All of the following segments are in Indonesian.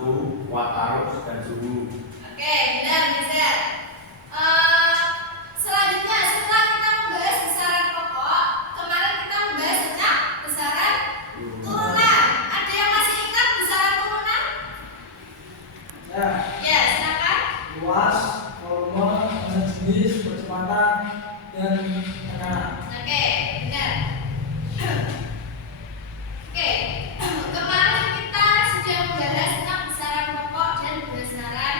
waktu, kuat arus, dan suhu. Oke, benar Mister. Selanjutnya setelah kita membahas besaran pokok, kemarin kita membahas tentang besaran turunan. Ada yang masih ingat besaran turunan? Ya. Ya, silakan. Luas, volume, jenis, kecepatan, dan tekanan. Oke, benar. Oke, kemarin kita sudah membahas tentang besaran pokok dan besaran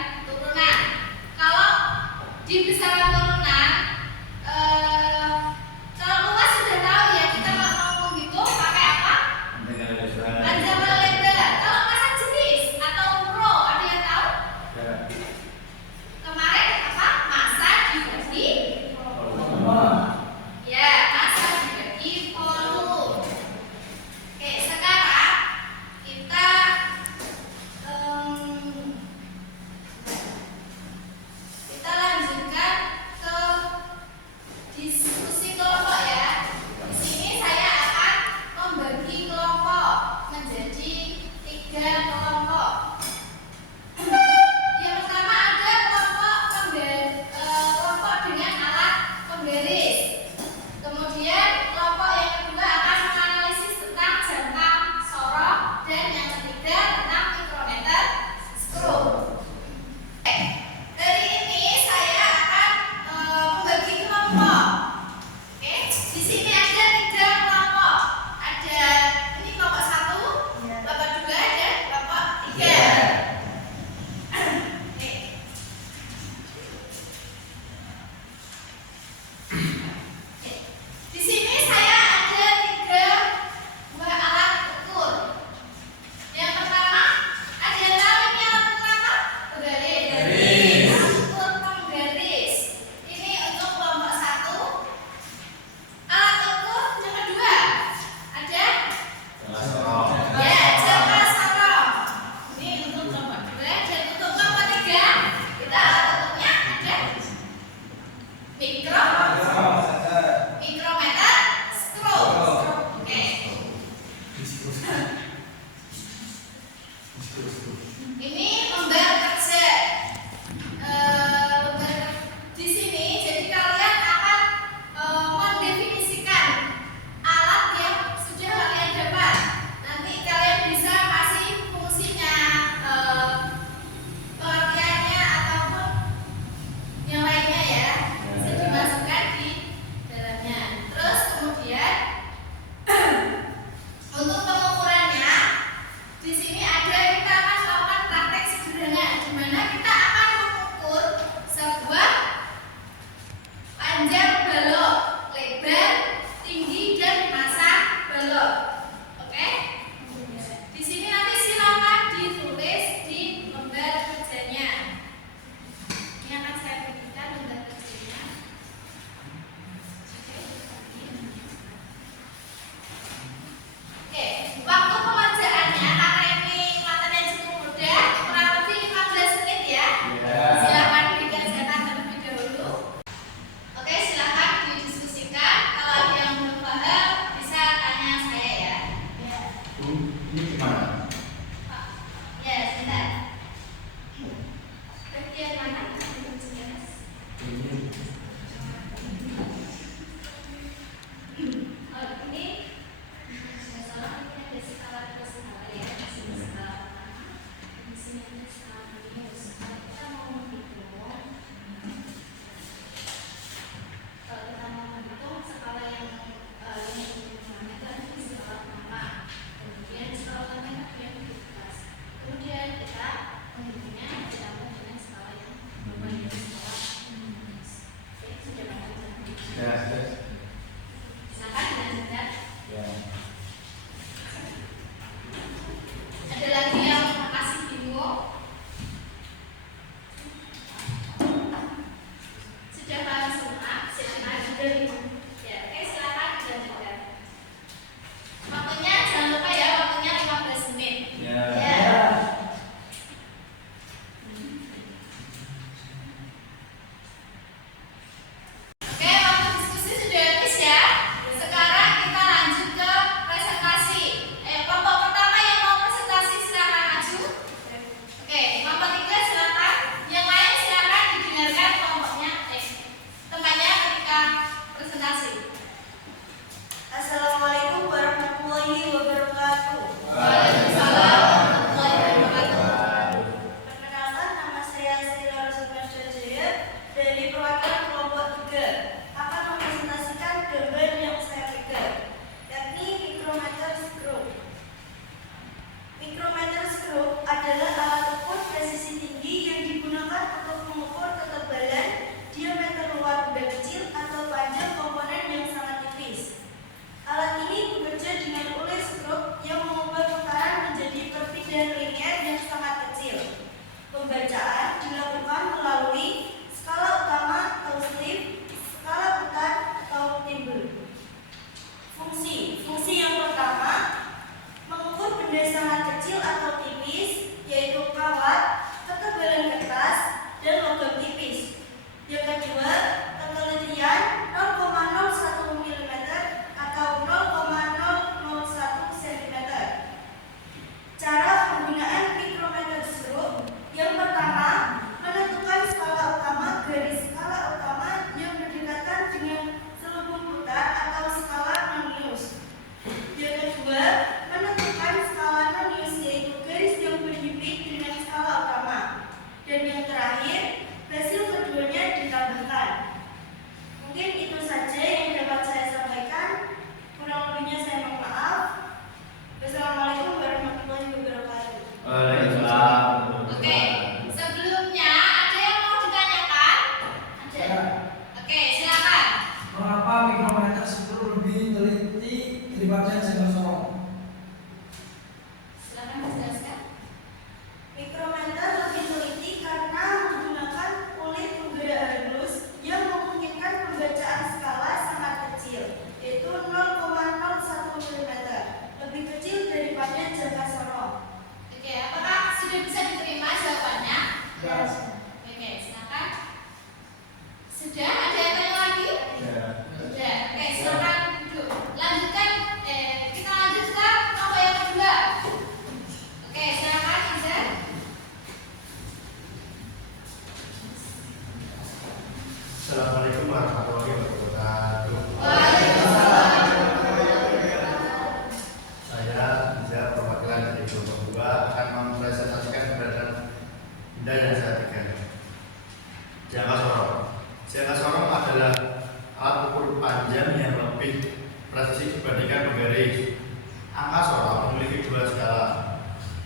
Angka sorok memiliki dua skala.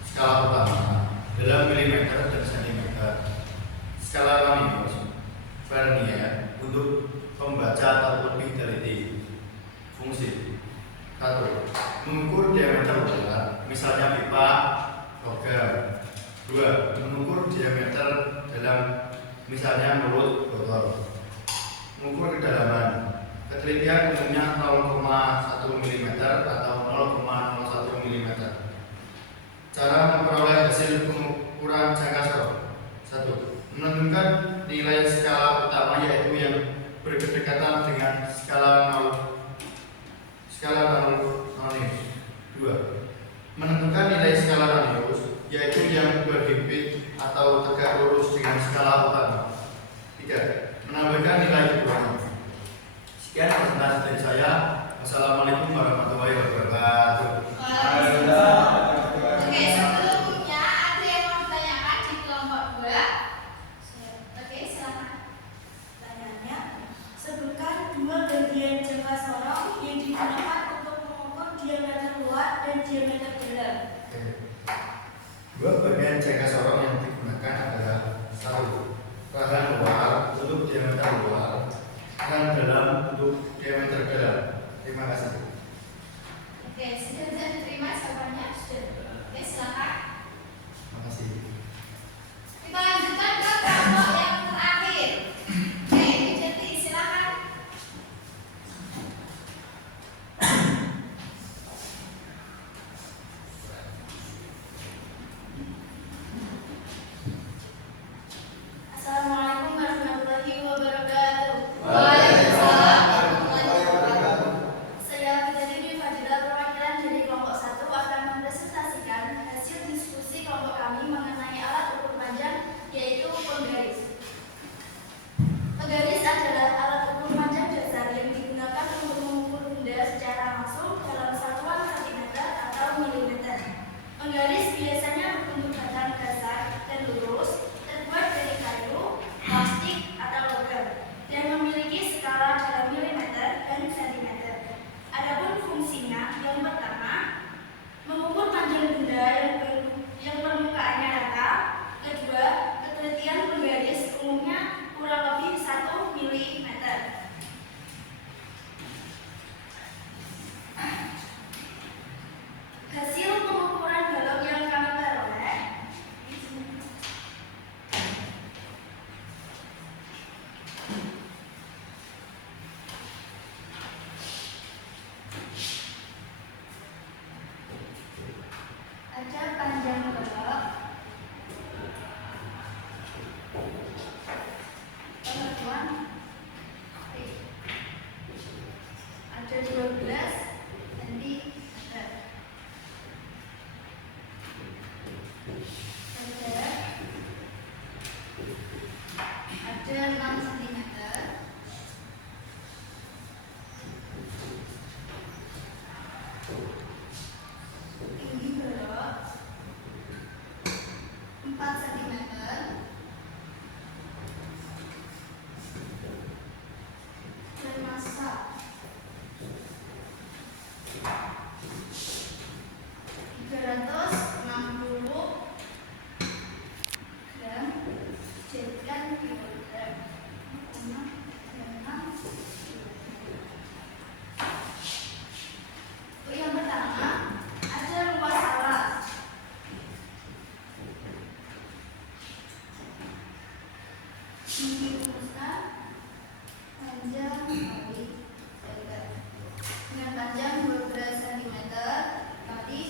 Skala pertama dalam milimeter dan sentimeter. Skala Ramius Vernier untuk pembaca atau lebih teliti. Fungsi 1. Mengukur diameter bola, misalnya pipa logam. 2. Mengukur diameter dalam, misalnya mulut botol. Mengukur kedalaman. Ketelitian umumnya 0,1 mm atau 0,01 mm. Cara memperoleh hasil pengukuran jangka sorok. 1. Menentukan nilai skala utama yaitu yang berdekatan dengan skala Ramius. 2. Menentukan nilai skala Ramius yaitu yang berhimpit atau tegak lurus dengan skala utama. 3. Menambahkan nilai keduanya. Sekian presentasi dari saya. Wassalamualaikum warahmatullahi wabarakatuh. Oke, sebelumnya ada yang mau ditanyakan di kelompok 2? Oke, silakan. Pertanyaannya, sebutkan dua bagian jangka sorong yang digunakan untuk mengukur diameter luar dan diameter dalam. Dua bagian jangka sorong yang digunakan adalah 1. Rahan luar untuk diameter luar dan dalam untuk diameter dalam. Terima kasih. Oke, sudah bisa diterima jawabannya? Sudah. Oke, silakan. Terima kasih. Kita lanjutkan ke kelompok yang terakhir. Oke, ini jadi silakan. Assalamualaikum warahmatullahi wabarakatuh. Waalaikumsalam warahmatullahi wabarakatuh. Saya Bidadari Fadilah, perwakilan dari kelompok 1 akan mempresentasikan hasil diskusi kelompok kami mengenai alat ukur panjang, yaitu penggaris. Penggaris adalah alat ukur panjang dasar yang digunakan untuk mengukur benda secara langsung dalam satuan sentimeter atau milimeter. Penggaris biasanya berbentuk batang dasar dan lurus, terbuat dari kayu, plastik, atau logam, dan memiliki skala dalam milimeter dan sentimeter. Adapun fungsinya, yang pertama, mengukur panjang benda yang permukaannya rata. Kedua, ketelitian penggaris umumnya kurang lebih 1 mm. Hasil pengukuran balok yang kami peroleh ada panjang balok penentuan ada 12 cm. Ada 6 cm. Tinggi balok 4 cm. Dan massa 360 gram, jadikan kilogram. Untuk yang pertama, ada luas alas. Tinggi rumuskan panjang kali lebar. Dengan panjang 12 cm kali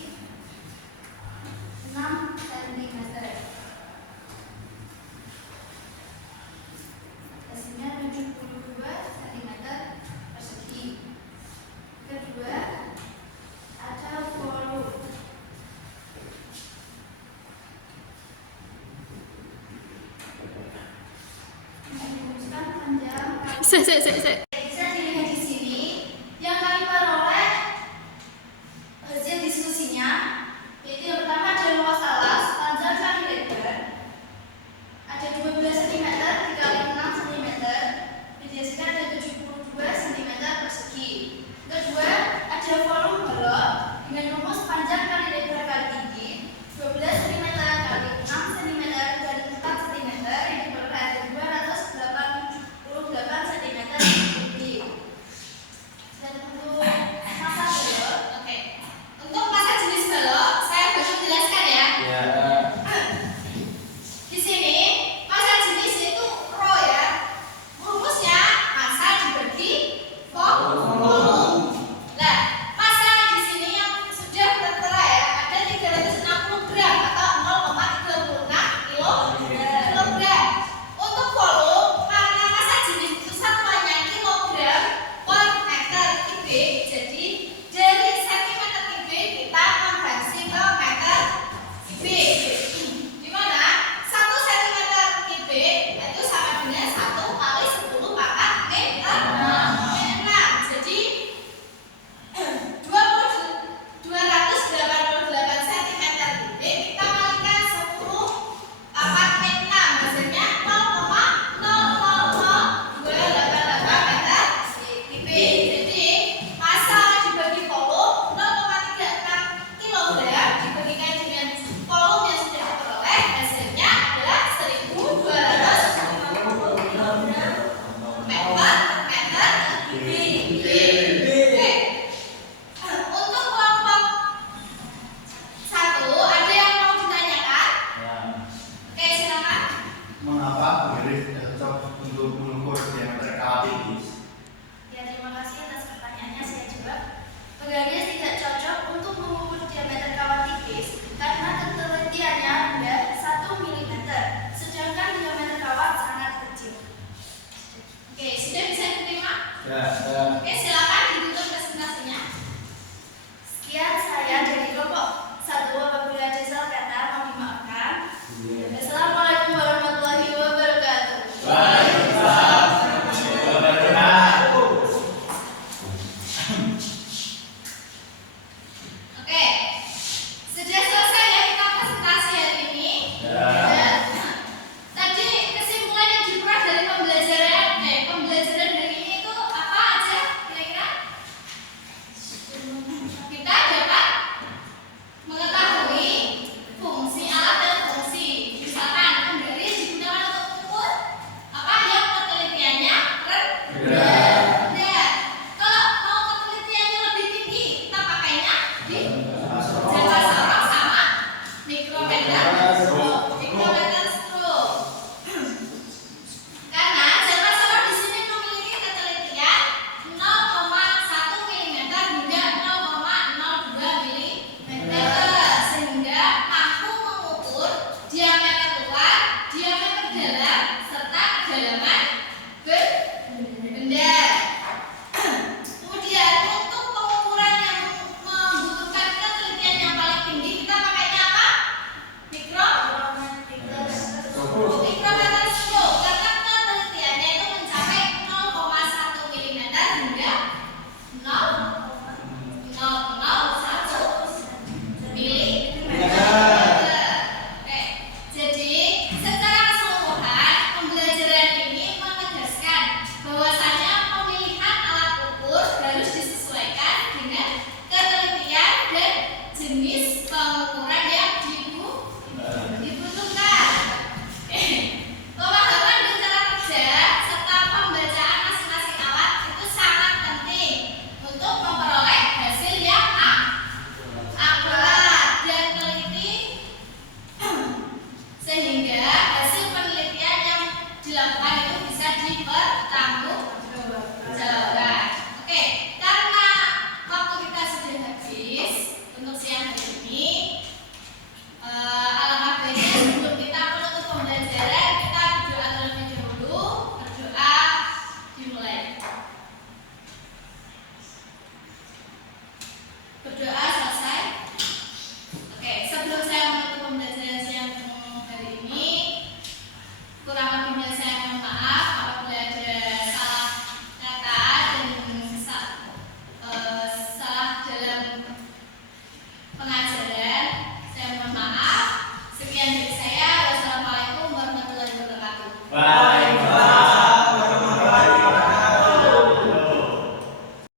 6 cm. Hasilnya 72 cm persegi. Kedua, ada volume. Dirumuskan panjang kali